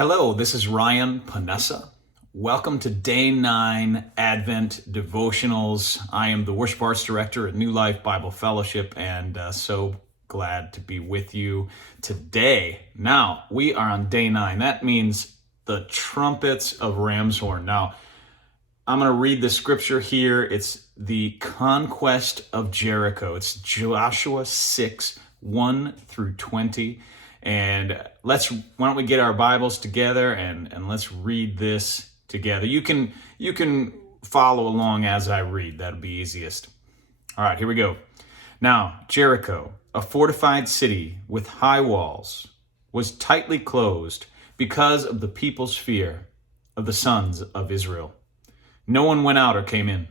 Hello, this is Ryan Paonessa. Welcome to Day 9 Advent Devotionals. I am the Worship Arts Director at New Life Bible Fellowship, and so glad to be with you today. Now, we are on Day 9. That means the trumpets of ram's horn. Now, I'm going to read the scripture here. It's the conquest of Jericho. It's Joshua 6, 1 through 20. And why don't we get our Bibles together and let's read this together. You can follow along as I read. That'll be easiest. All right, here we go. Now, Jericho, a fortified city with high walls, was tightly closed because of the people's fear of the sons of Israel. No one went out or came in.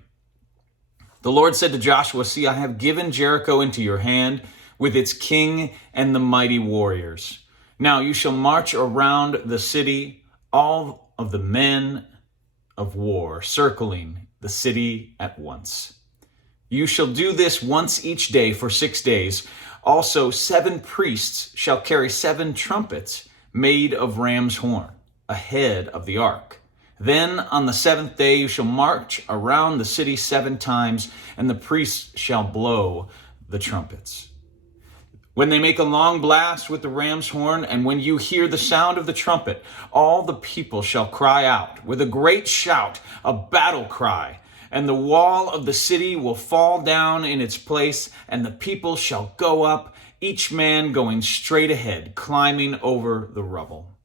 The Lord said to Joshua, "See, I have given Jericho into your hand, with its king and the mighty warriors. Now you shall march around the city, all of the men of war, circling the city at once. You shall do this once each day for 6 days. Also 7 priests shall carry 7 trumpets made of ram's horn ahead of the ark. Then on the 7th day you shall march around the city 7 times, and the priests shall blow the trumpets. When they make a long blast with the ram's horn, and when you hear the sound of the trumpet, all the people shall cry out with a great shout, a battle cry, and the wall of the city will fall down in its place, and the people shall go up, each man going straight ahead, climbing over the rubble."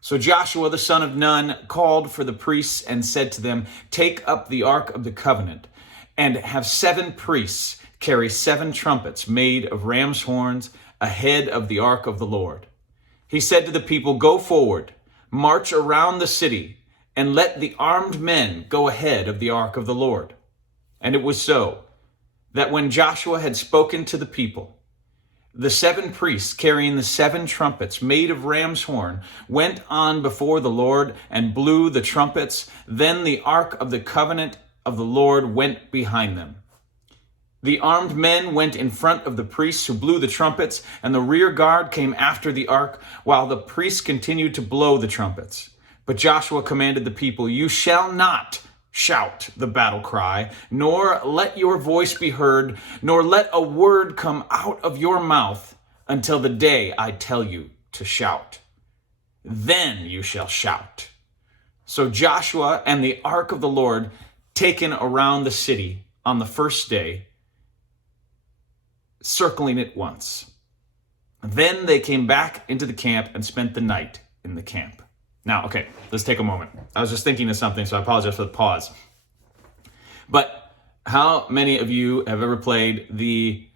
So Joshua the son of Nun called for the priests and said to them, "Take up the ark of the covenant, and have 7 priests carry 7 trumpets made of ram's horns ahead of the ark of the Lord." He said to the people, "Go forward, march around the city, and let the armed men go ahead of the ark of the Lord." And it was so, that when Joshua had spoken to the people, the 7 priests carrying the 7 trumpets made of ram's horn went on before the Lord and blew the trumpets. Then the ark of the covenant of the Lord went behind them. The armed men went in front of the priests who blew the trumpets, and the rear guard came after the ark, while the priests continued to blow the trumpets. But Joshua commanded the people, "You shall not shout the battle cry, nor let your voice be heard, nor let a word come out of your mouth until the day I tell you to shout. Then you shall shout." So Joshua and the ark of the Lord taken around the city on the first day, circling it once. Then they came back into the camp and spent the night in the camp. Now, okay, let's take a moment. I was just thinking of something, so I apologize for the pause. But how many of you have ever played the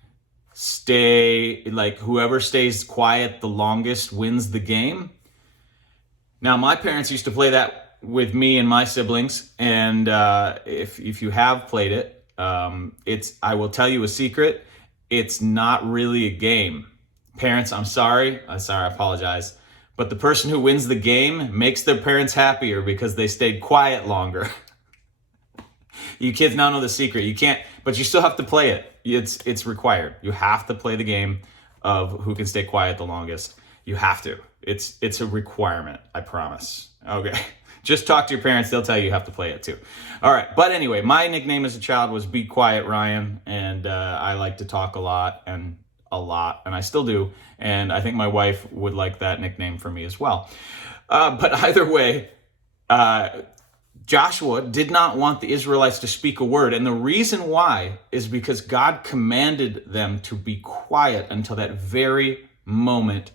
whoever stays quiet the longest wins the game? Now, my parents used to play that with me and my siblings, and if you have played it, I will tell you a secret. It's not really a game. Parents, I'm sorry, I apologize. But the person who wins the game makes their parents happier because they stayed quiet longer. You kids now know the secret. You can't, but you still have to play it. It's required. You have to play the game of who can stay quiet the longest. You have to. It's a requirement, I promise. Okay. Just talk to your parents. They'll tell you have to play it too. All right. But anyway, my nickname as a child was Be Quiet Ryan. And I like to talk a lot. And I still do. And I think my wife would like that nickname for me as well. But either way, Joshua did not want the Israelites to speak a word. And the reason why is because God commanded them to be quiet until that very moment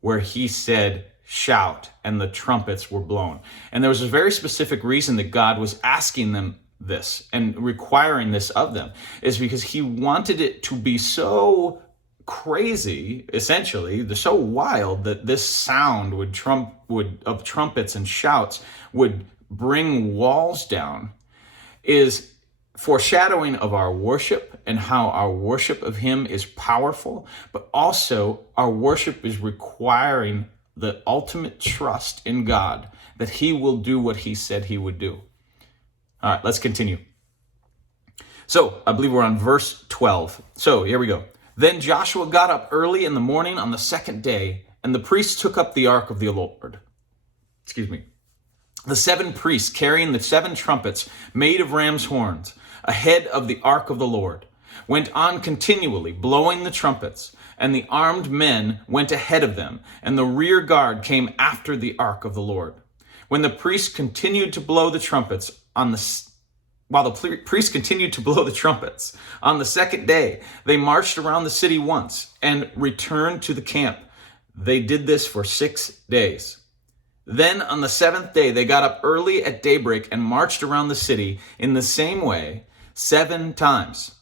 where he said, "Shout," and the trumpets were blown. And there was a very specific reason that God was asking them this and requiring this of them, is because he wanted it to be so crazy, essentially, so wild, that this sound of trumpets and shouts would bring walls down, is foreshadowing of our worship and how our worship of him is powerful, but also our worship is requiring the ultimate trust in God that he will do what he said he would do. All right, let's continue. So I believe we're on verse 12. So here we go. Then Joshua got up early in the morning on the 2nd day, and the priests took up the ark of the Lord. The 7 priests carrying the 7 trumpets made of ram's horns ahead of the ark of the Lord went on continually blowing the trumpets, and the armed men went ahead of them, and the rear guard came after the ark of the Lord. When the priests continued to blow the trumpets while the priests continued to blow the trumpets on the second day, they marched around the city once and returned to the camp. They did this for 6 days. Then on the 7th day, they got up early at daybreak and marched around the city in the same way 7 times.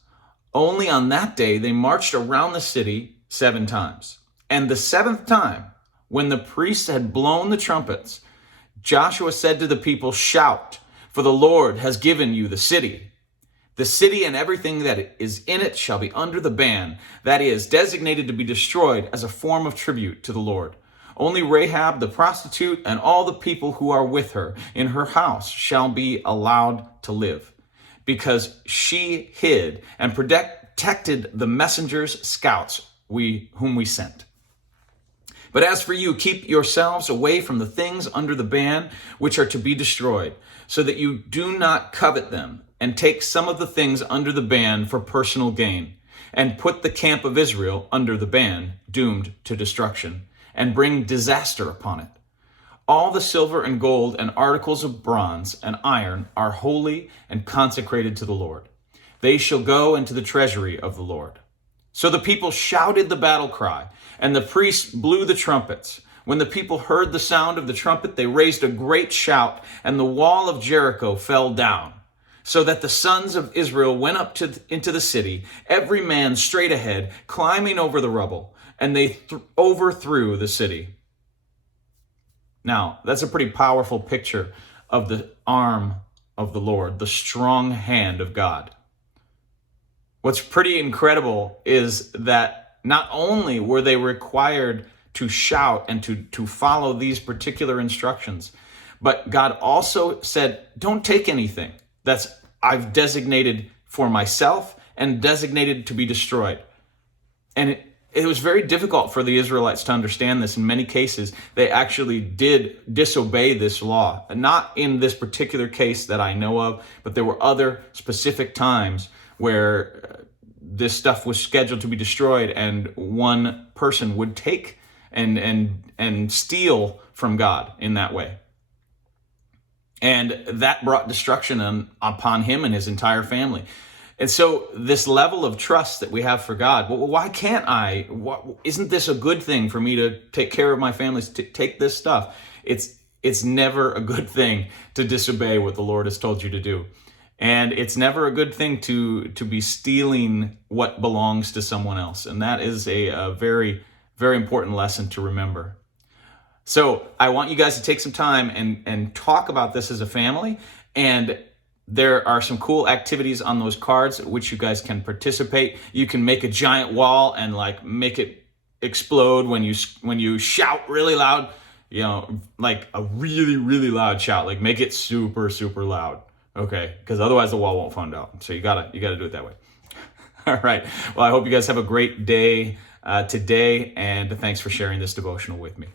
Only on that day, they marched around the city 7 times. And the 7th time, when the priests had blown the trumpets, Joshua said to the people, "Shout, for the Lord has given you the city. The city and everything that is in it shall be under the ban, that is, designated to be destroyed as a form of tribute to the Lord. Only Rahab the prostitute and all the people who are with her in her house shall be allowed to live, because she hid and protected the messengers, scouts, whom we sent. But as for you, keep yourselves away from the things under the ban which are to be destroyed, so that you do not covet them, and take some of the things under the ban for personal gain, and put the camp of Israel under the ban, doomed to destruction, and bring disaster upon it. All the silver and gold and articles of bronze and iron are holy and consecrated to the Lord. They shall go into the treasury of the Lord." So the people shouted the battle cry, and the priests blew the trumpets. When the people heard the sound of the trumpet, they raised a great shout, and the wall of Jericho fell down, so that the sons of Israel went up into the city, every man straight ahead, climbing over the rubble, and they overthrew the city. Now, that's a pretty powerful picture of the arm of the Lord, the strong hand of God. What's pretty incredible is that not only were they required to shout and to follow these particular instructions, but God also said, don't take anything I've designated for myself and designated to be destroyed. And it was very difficult for the Israelites to understand this. In many cases, they actually did disobey this law. Not in this particular case that I know of, but there were other specific times where this stuff was scheduled to be destroyed, and one person would take and steal from God in that way. And that brought destruction upon him and his entire family. And so this level of trust that we have for God, well, why can't I? Isn't this a good thing for me to take care of my family, to take this stuff? It's never a good thing to disobey what the Lord has told you to do. And it's never a good thing to be stealing what belongs to someone else. And that is a very, very important lesson to remember. So I want you guys to take some time and talk about this as a family. And there are some cool activities on those cards at which you guys can participate. You can make a giant wall and make it explode when you shout really loud, like a really, really loud shout, like make it super, super loud. Okay, because otherwise the wall won't fund out. So you gotta do it that way. All right. Well, I hope you guys have a great day today, and thanks for sharing this devotional with me.